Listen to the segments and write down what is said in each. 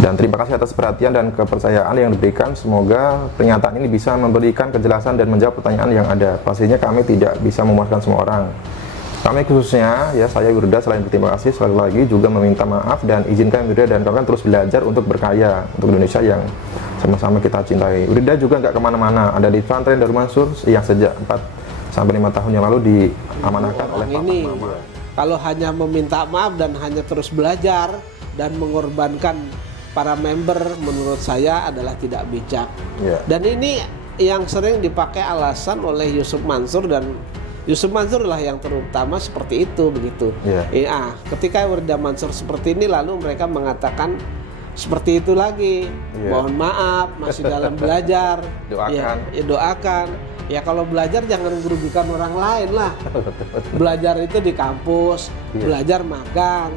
Dan terima kasih atas perhatian dan kepercayaan yang diberikan. Semoga pernyataan ini bisa memberikan kejelasan dan menjawab pertanyaan yang ada. Pastinya kami tidak bisa memuaskan semua orang. Kami khususnya, ya saya Wirda, selain berterima kasih sekali lagi juga meminta maaf dan izinkan Wirda dan kawan terus belajar untuk berkarya untuk Indonesia yang sama-sama kita cintai. Wirda juga nggak kemana-mana, ada di pesantren Darul Mansur yang sejak 4-5 tahun yang lalu diamanahkan oleh Papa Mama. Kalau hanya meminta maaf dan hanya terus belajar dan mengorbankan para member, menurut saya adalah tidak bijak. Dan ini yang sering dipakai alasan oleh Yusuf Mansur, dan Yusuf Mansur lah yang terutama seperti itu begitu. Ketika Wirda Mansur seperti ini, lalu mereka mengatakan seperti itu lagi. Mohon maaf, masih dalam belajar. Doakan. Doakan. Ya kalau belajar jangan merugikan orang lain lah. Belajar itu di kampus, belajar magang.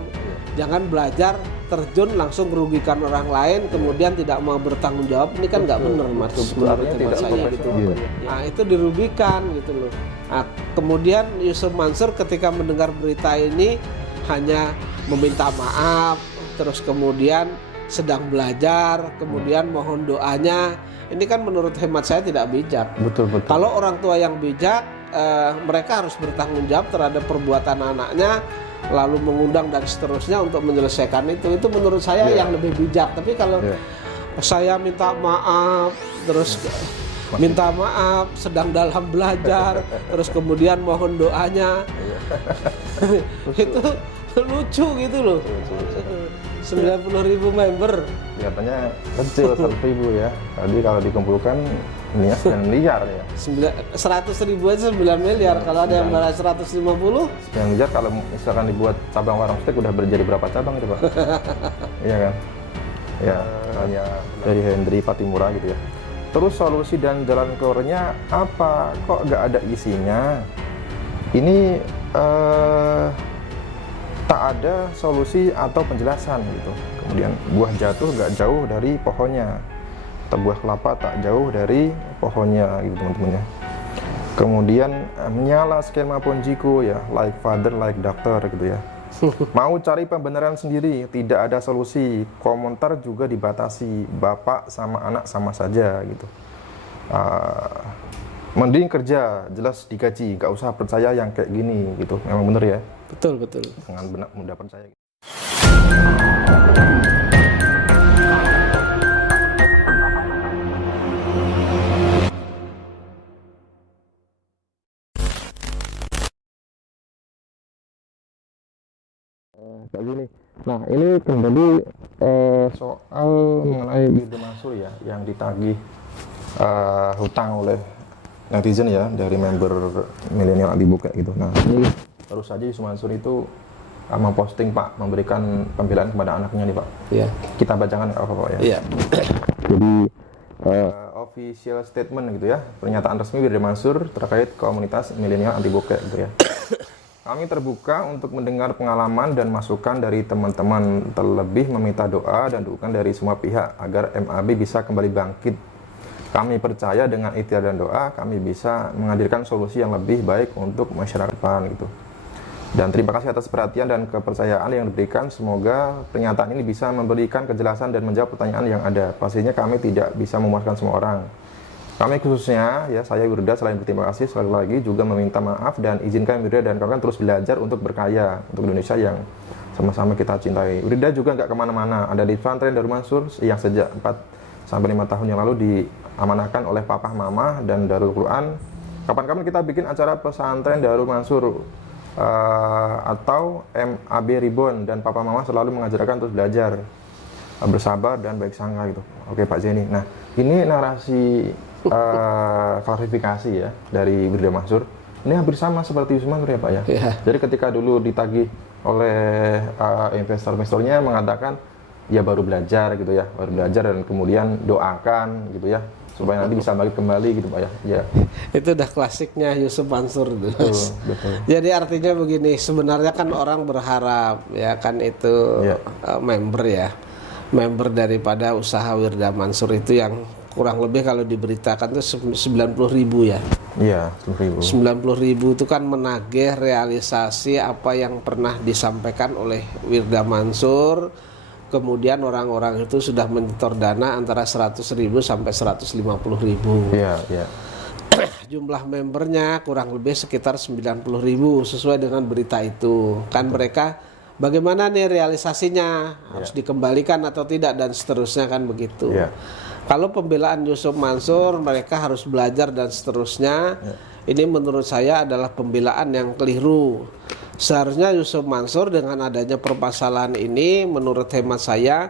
Jangan belajar terjun langsung merugikan orang lain, kemudian tidak mau bertanggung jawab. Ini kan nggak benar, Mas. Menurut saya gitu. Nah, itu dirugikan gitu loh. Nah, kemudian Yusuf Mansur ketika mendengar berita ini hanya meminta maaf, terus kemudian sedang belajar, kemudian mohon doanya. Ini kan menurut hemat saya tidak bijak. Betul. Kalau orang tua yang bijak, mereka harus bertanggung jawab terhadap perbuatan anaknya, lalu mengundang dan seterusnya untuk menyelesaikan itu menurut saya yang lebih bijak. Tapi kalau saya minta maaf, terus minta maaf sedang dalam belajar, terus kemudian mohon doanya, itu lucu gitu loh. 90.000 member kelihatannya kecil, 100.000 ya. Tadi kalau dikumpulkan ini 9 miliar ya. 100.000 aja 9 miliar. Kalau ada yang balas 150, 9 miliar kalau misalkan dibuat cabang warung steak udah berjadi berapa cabang itu Pak? Iya kan? Ya, hanya dari Hendri Patimura gitu ya. Terus solusi dan jalan keluarnya apa? Kok nggak ada isinya? Ini tak ada solusi atau penjelasan gitu. Kemudian buah jatuh nggak jauh dari pohonnya, atau buah kelapa tak jauh dari pohonnya gitu teman-teman ya. Kemudian menyala skema Ponjiku ya, like father like doctor gitu ya. Mau cari pembenaran sendiri, tidak ada solusi. Komentar juga dibatasi, bapak sama anak sama saja gitu. Mending kerja, jelas digaji, nggak usah percaya yang kayak gini gitu. Memang bener ya. betul. Dengan benar mudah percaya. Kayak gini. Nah ini kembali soal mengenai Wirda Mansur ya, yang ditagih hutang oleh netizen ya dari member milenial anti kayak gitu. Nah ini baru saja Yusuf Mansur itu memposting Pak, memberikan pembelaan kepada anaknya nih Pak. Iya. Kita bacakan apa Pak ya? Iya. Jadi official statement gitu ya, pernyataan resmi Wirda Mansur terkait komunitas milenial anti bokeh gitu ya. Kami terbuka untuk mendengar pengalaman dan masukan dari teman-teman, terlebih meminta doa dan dukungan dari semua pihak agar MAB bisa kembali bangkit. Kami percaya dengan ikhtiar dan doa kami bisa menghadirkan solusi yang lebih baik untuk masyarakat depan gitu. Dan terima kasih atas perhatian dan kepercayaan yang diberikan. Semoga pernyataan ini bisa memberikan kejelasan dan menjawab pertanyaan yang ada. Pastinya kami tidak bisa memuaskan semua orang. Kami khususnya, ya saya Wirda, selain berterima kasih sekali lagi juga meminta maaf dan izinkan Wirda dan kawan terus belajar untuk berkarya untuk Indonesia yang sama-sama kita cintai. Wirda juga nggak kemana-mana, ada di pesantren Darul Mansur yang sejak 4-5 tahun yang lalu diamanahkan oleh Papa Mama dan Darul Quran. Kapan-kapan kita bikin acara pesantren Darul Mansur atau MAB Reborn, dan Papa Mama selalu mengajarkan terus belajar, bersabar dan baik sangka gitu. Oke Pak Zeni. Nah ini narasi klarifikasi ya dari Wirda Mansur. Ini hampir sama seperti Yusuf Mansur ya Pak ya. Jadi ketika dulu ditagih oleh investor-investornya mengatakan ya baru belajar gitu ya, baru belajar dan kemudian doakan gitu ya supaya nanti bisa balik kembali gitu Pak ya. Itu udah klasiknya Yusuf Mansur itu. Betul. Jadi artinya begini, sebenarnya kan orang berharap ya kan itu member daripada usaha Wirda Mansur itu yang kurang lebih kalau diberitakan itu 90.000 ya. Iya, 90.000. 90.000 itu kan menagih realisasi apa yang pernah disampaikan oleh Wirda Mansur. kemudian orang-orang itu sudah menyetor dana antara 100.000 sampai 150.000. Iya, iya. Jumlah membernya kurang lebih sekitar 90.000 sesuai dengan berita itu. Kan mereka bagaimana nih realisasinya, harus dikembalikan atau tidak dan seterusnya kan begitu. Iya. Kalau pembelaan Yusuf Mansur mereka harus belajar dan seterusnya. Ini menurut saya adalah pembelaan yang keliru. Seharusnya Yusuf Mansur dengan adanya permasalahan ini, menurut hemat saya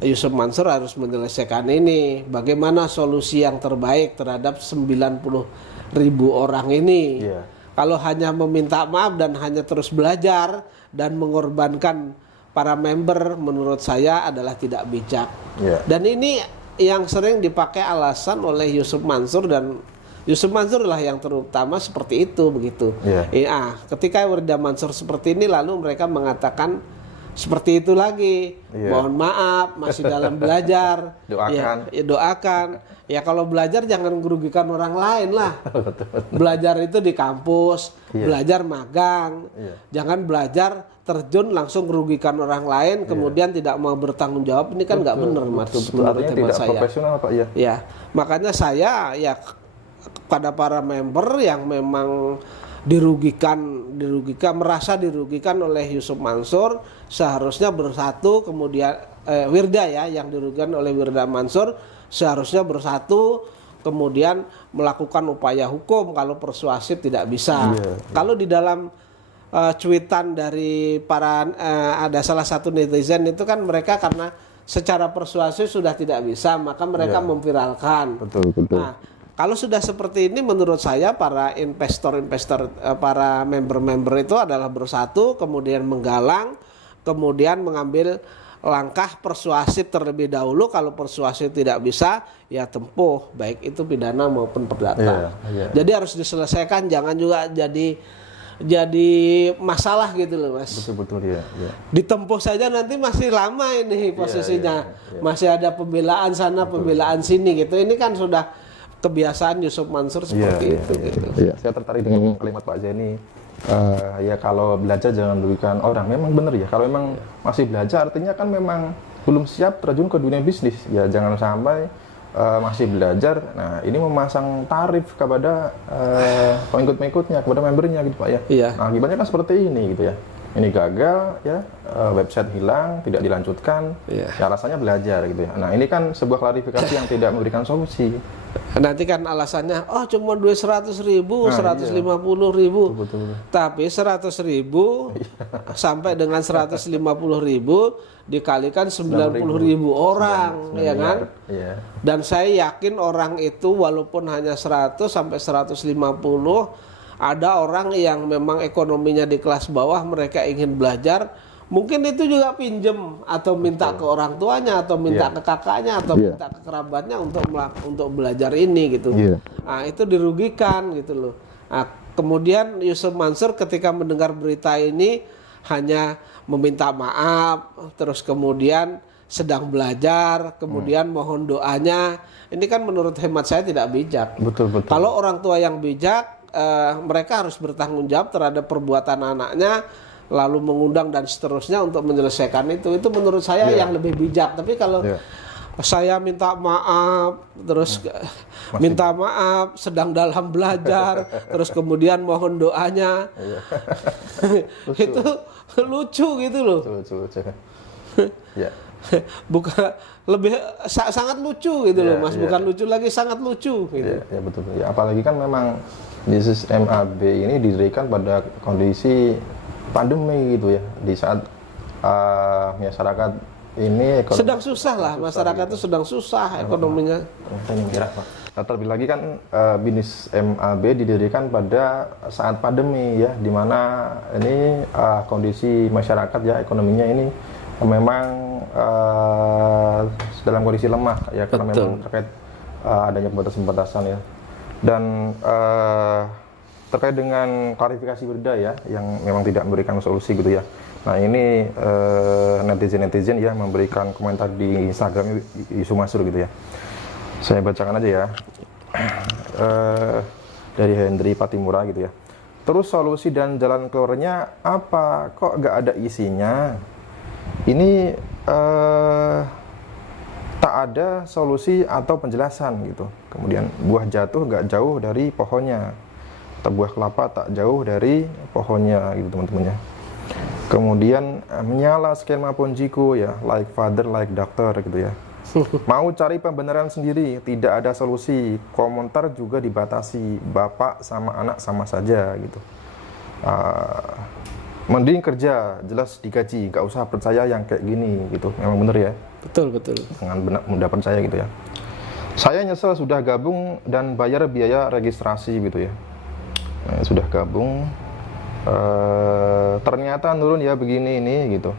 Yusuf Mansur harus menyelesaikan ini. Bagaimana solusi yang terbaik terhadap 90.000 orang ini. Kalau hanya meminta maaf dan hanya terus belajar dan mengorbankan para member, menurut saya adalah tidak bijak. Dan ini yang sering dipakai alasan oleh Yusuf Mansur, dan Yusuf Mansur lah yang terutama seperti itu begitu. Ketika Wirda Mansur seperti ini, lalu mereka mengatakan seperti itu lagi. Mohon maaf, masih dalam belajar. Doakan. Doakan. Ya kalau belajar jangan merugikan orang lain lah. Belajar itu di kampus, belajar magang. Jangan belajar terjun langsung merugikan orang lain, kemudian tidak mau bertanggung jawab. Ini kan nggak benar, Mas. Artinya tidak profesional, Pak. Ya, makanya saya ya kepada para member yang memang merasa dirugikan oleh Yusuf Mansur, seharusnya bersatu. Kemudian Wirda ya yang dirugikan oleh Wirda Mansur seharusnya bersatu, kemudian melakukan upaya hukum kalau persuasif tidak bisa. Kalau di dalam cuitan dari para ada salah satu netizen itu kan mereka karena secara persuasif sudah tidak bisa, maka mereka memviralkan. Betul. Nah, kalau sudah seperti ini, menurut saya para investor-investor, para member-member itu adalah bersatu, kemudian menggalang, kemudian mengambil langkah persuasif terlebih dahulu. Kalau persuasif tidak bisa, ya tempuh, baik itu pidana maupun perdata. Jadi harus diselesaikan, jangan juga jadi masalah gitu loh, Mas. Betul. Ditempuh saja nanti masih lama ini posisinya. Masih ada pembelaan sana, pembelaan sini gitu. Ini kan sudah kebiasaan Yusuf Mansur seperti itu. Saya tertarik dengan kalimat Pak Zeni. Ya kalau belajar jangan merugikan orang. Memang benar ya. Kalau memang masih belajar, artinya kan memang belum siap terjun ke dunia bisnis. Ya jangan sampai masih belajar. Nah ini memasang tarif kepada pengikut-pengikutnya, kepada membernya gitu Pak ya. Nah akibatnya kan seperti ini gitu ya. Ini gagal ya, website hilang, tidak dilanjutkan, ya alasannya belajar gitu ya. Nah ini kan sebuah klarifikasi yang tidak memberikan solusi. Nanti kan alasannya, oh cuma duit 100.000, 150.000, tapi 100.000 sampai dengan 150.000 dikalikan 90.000 orang, ya kan? Dan saya yakin orang itu walaupun hanya 100 sampai 150, ada orang yang memang ekonominya di kelas bawah, mereka ingin belajar, mungkin itu juga pinjem atau minta ke orang tuanya atau minta ke kakaknya atau minta ke kerabatnya untuk belajar ini gitu. Nah, itu dirugikan gitu loh. Nah, kemudian Yusuf Mansur ketika mendengar berita ini hanya meminta maaf, terus kemudian sedang belajar, kemudian mohon doanya. Ini kan menurut hemat saya tidak bijak. Betul. Kalau orang tua yang bijak, mereka harus bertanggung jawab terhadap perbuatan anaknya, lalu mengundang dan seterusnya untuk menyelesaikan itu menurut saya yang lebih bijak. Tapi kalau saya minta maaf, terus minta maaf sedang dalam belajar, terus kemudian mohon doanya, itu lucu gitu loh. Lucu. Bukan lebih sangat lucu gitu loh, Mas. Bukan lucu lagi, sangat lucu gitu. Ya betul. Ya apalagi kan memang bisnis MAB ini didirikan pada kondisi pandemi gitu ya, di saat masyarakat ini sedang susah lah, masyarakat itu sedang susah ekonominya. Ini merah Pak. Terlebih lagi kan bisnis MAB didirikan pada saat pandemi ya, di mana ini kondisi masyarakat ya ekonominya ini memang dalam kondisi lemah ya, karena memang terkait adanya pembatasan-pembatasan ya. Dan terkait dengan klarifikasi Wirda ya, yang memang tidak memberikan solusi gitu ya. Nah ini netizen ya memberikan komentar di Instagram Yusuf Mansur gitu ya. Saya bacakan aja ya. Dari Hendri Patimura gitu ya. Terus solusi dan jalan keluarnya apa? Kok nggak ada isinya? Ini tak ada solusi atau penjelasan gitu. Kemudian buah jatuh nggak jauh dari pohonnya, atau buah kelapa tak jauh dari pohonnya gitu teman-teman ya. Kemudian menyala skema Ponjiku ya, like father like doctor gitu ya. Mau cari pembenaran sendiri, tidak ada solusi. Komentar juga dibatasi, bapak sama anak sama saja gitu. Mending kerja, jelas digaji, nggak usah percaya yang kayak gini gitu. Memang bener ya. Betul. Dengan mudah percaya gitu ya. Saya nyesel sudah gabung dan bayar biaya registrasi gitu ya. Sudah gabung, ternyata nurun ya begini ini gitu.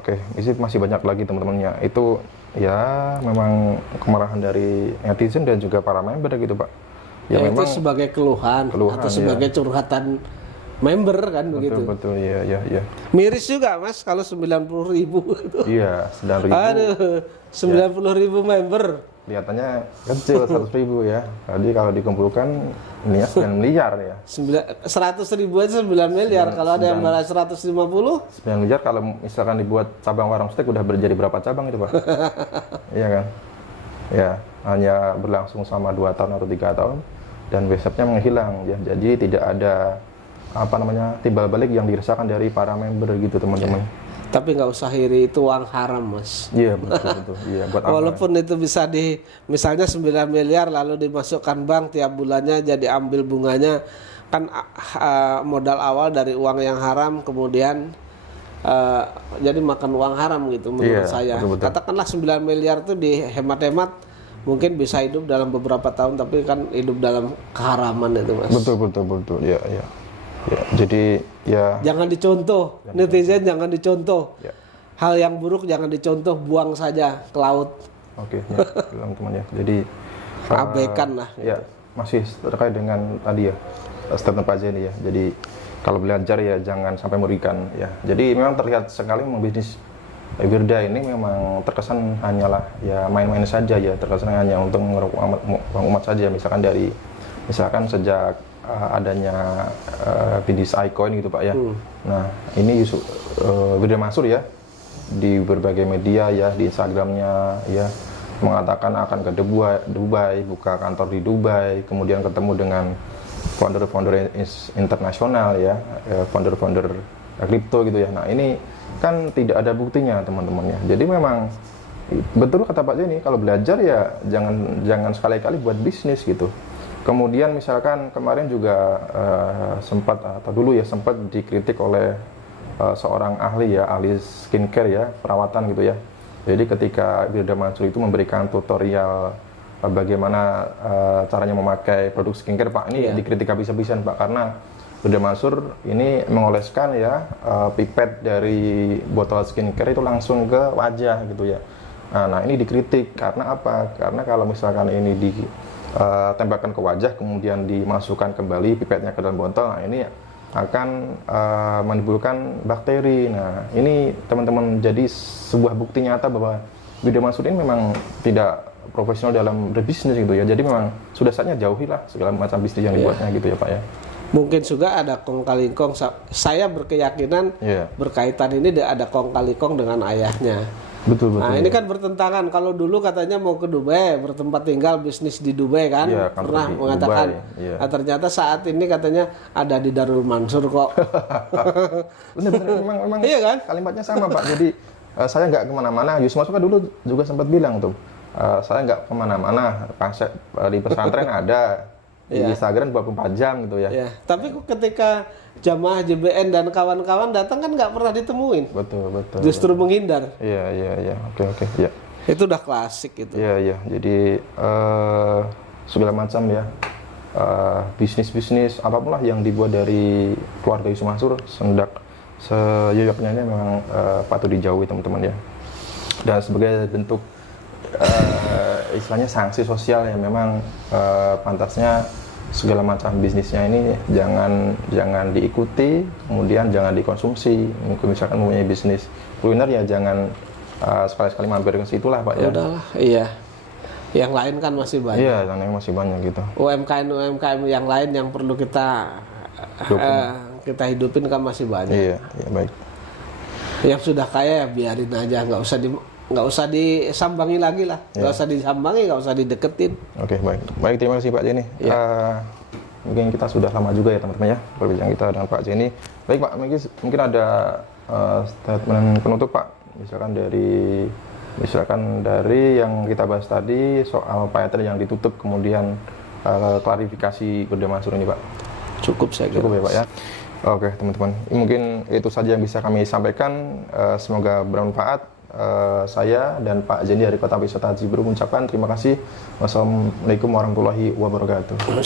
Oke, masih banyak lagi teman-temannya. Itu ya memang kemarahan dari netizen dan juga para member gitu Pak. Ya memang itu sebagai keluhan atau sebagai curhatan member kan begitu. Betul, ya. Miris juga Mas kalau 90.000 itu. Iya, 9.000. Aduh, 90.000 member. Kelihatannya kecil 100.000 ya. Jadi kalau dikumpulkan ini 9 miliar ya. 100.000 aja 9 miliar. Kalau ada yang balas 150? 9 miliar kalau misalkan dibuat cabang warung steak udah jadi berapa cabang itu Pak? Iya kan? Ya, hanya berlangsung selama 2 tahun atau 3 tahun dan websitenya menghilang ya. Jadi tidak ada timbal balik yang dirasakan dari para member gitu teman-teman. Ya. Tapi nggak usah iri, itu uang haram Mas. Iya betul. Iya, buat walaupun itu bisa misalnya 9 miliar lalu dimasukkan bank tiap bulannya jadi ambil bunganya kan modal awal dari uang yang haram kemudian jadi makan uang haram gitu menurut saya. Betul. Katakanlah 9 miliar itu dihemat-hemat mungkin bisa hidup dalam beberapa tahun tapi kan hidup dalam keharaman itu Mas. Betul. Ya. Ya, jadi ya jangan dicontoh, netizen jangan dicontoh. Ya. Hal yang buruk jangan dicontoh, buang saja ke laut. Oke, ya, teman-teman ya. Jadi abaikan lah. Ya, masih terkait dengan tadi ya statement Pak Zeni ya. Jadi kalau belajar ya jangan sampai merugikan ya. Jadi memang terlihat sekali bisnis Wirda ini memang terkesan hanyalah ya main-main saja ya, terkesan hanya untuk mengeruk umat saja. Misalkan sejak adanya bisnis iCoin gitu Pak ya. Nah ini Wirda Mansur ya di berbagai media ya, di Instagramnya ya mengatakan akan ke Dubai, buka kantor di Dubai, kemudian ketemu dengan founder-founder internasional ya, founder-founder kripto gitu ya. Nah ini kan tidak ada buktinya teman-teman ya. Jadi memang betul kata Pak Zeni, kalau belajar ya jangan sekali-kali buat bisnis gitu. Kemudian misalkan kemarin juga sempat dikritik oleh seorang ahli skincare ya, perawatan gitu ya. Jadi ketika Wirda Mansur itu memberikan tutorial bagaimana caranya memakai produk skincare Pak, ini dikritik habis-habisan Pak, karena Wirda Mansur ini mengoleskan ya pipet dari botol skincare itu langsung ke wajah gitu ya. Nah ini dikritik karena apa? Karena kalau misalkan ini tembakan ke wajah kemudian dimasukkan kembali pipetnya ke dalam botol, nah ini akan menimbulkan bakteri. Nah ini teman-teman jadi sebuah bukti nyata bahwa Wirda Mansur ini memang tidak profesional dalam berbisnis gitu ya. Jadi memang sudah saatnya jauhilah segala macam bisnis yang dibuatnya gitu ya Pak ya. Mungkin juga ada kong kali kong. Saya berkeyakinan berkaitan ini ada kong kali kong dengan ayahnya. Betul. Nah ini kan bertentangan. Kalau dulu katanya mau ke Dubai, bertempat tinggal, bisnis di Dubai kan, pernah mengatakan. Nah, ternyata saat ini katanya ada di Darul Mansur kok. Bener memang iya kan? Kalimatnya sama Pak. Jadi saya nggak kemana-mana. Yusuf Mansur dulu juga sempat bilang tuh, saya nggak kemana-mana. Di pesantren ada, di Instagram 24 jam gitu ya. Tapi ketika jamaah JBN dan kawan-kawan datang kan nggak pernah ditemuin. Betul. Justru menghindar. Iya. Oke. Ya. Itu udah klasik itu. Iya. Jadi segala macam ya bisnis apapun lah yang dibuat dari keluarga Yusuf Mansur seyoyoknya ini memang patut dijauhi teman-teman ya. Dan sebagai bentuk istilahnya sanksi sosial ya memang pantasnya segala macam bisnisnya ini jangan diikuti, kemudian jangan dikonsumsi. Misalkan mempunyai bisnis kuliner ya jangan sekali-sekali mampir ke situ lah Pak ya. Udahlah, iya. Yang lain kan masih banyak. Iya, yang lain masih banyak gitu. UMKM yang lain yang perlu kita hidupin kan masih banyak. Iya, baik. Yang sudah kaya ya biarin aja, nggak usah disambangi lagi lah, nggak usah disambangi, nggak usah dideketin. Oke, baik, terima kasih Pak Jenny. Mungkin kita sudah lama juga ya teman-teman ya berbincang kita dengan Pak Jenny. Baik Pak, mungkin ada statement penutup Pak, misalkan dari yang kita bahas tadi soal payetnya yang ditutup, kemudian klarifikasi Gede Mansur ini Pak. Cukup saya kira. Cukup ya Pak ya. Oke teman-teman, mungkin itu saja yang bisa kami sampaikan. Semoga bermanfaat. Saya dan Pak Jenny dari Kota Wisata Cibubur mengucapkan terima kasih. Wassalamualaikum warahmatullahi wabarakatuh.